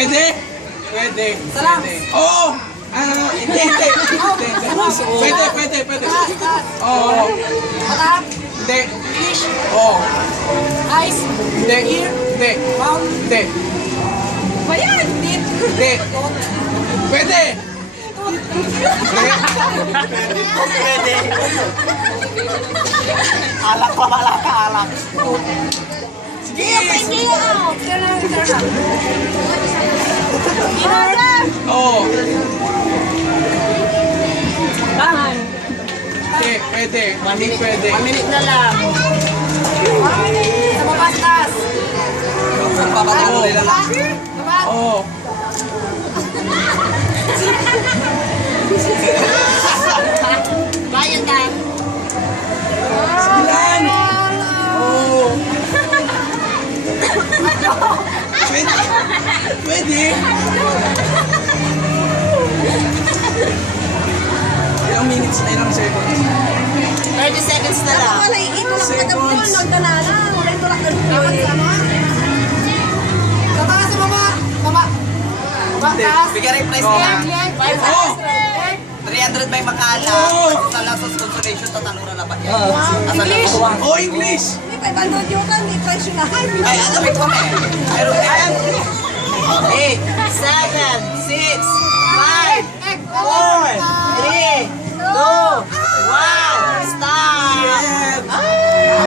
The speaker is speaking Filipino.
Pwede? Pwede. Salam. Oo! Hindi. Pwede. Oo. Mata. Hindi. Fish. Oo. Eyes. Hindi. Ear. Hindi. Mouth. Hindi. Bayan. Teeth. Hindi. Pwede. Pwede. Alak pa pala ka, alak. Sige. Hindi ako. Dinner. Oo. Tangan. Hindi. Pwede. Hindi pwede. 1 minute na lang. Sa mapastas. Papatalo nila lang. Kapat. Oo. Bayan ka. Silan. Oo. Pwede. Pwede. Ilang minutes, ilang seconds? 30 seconds na lang. Wala ito lang Seconds. nagtanala. Wala ito lang Baba sa baba. Baba. Baba. Taas. Bigyan rin price Oo. niya. Oo. 300 may makala. Oo. Sa last consolation, tatanura na ba yan? English. Oh, English. May 500 yun kan. May price yun na. Ay, ano may kome? Meron yan. 8, 7, 6, 5, 4, 3, 2, 1.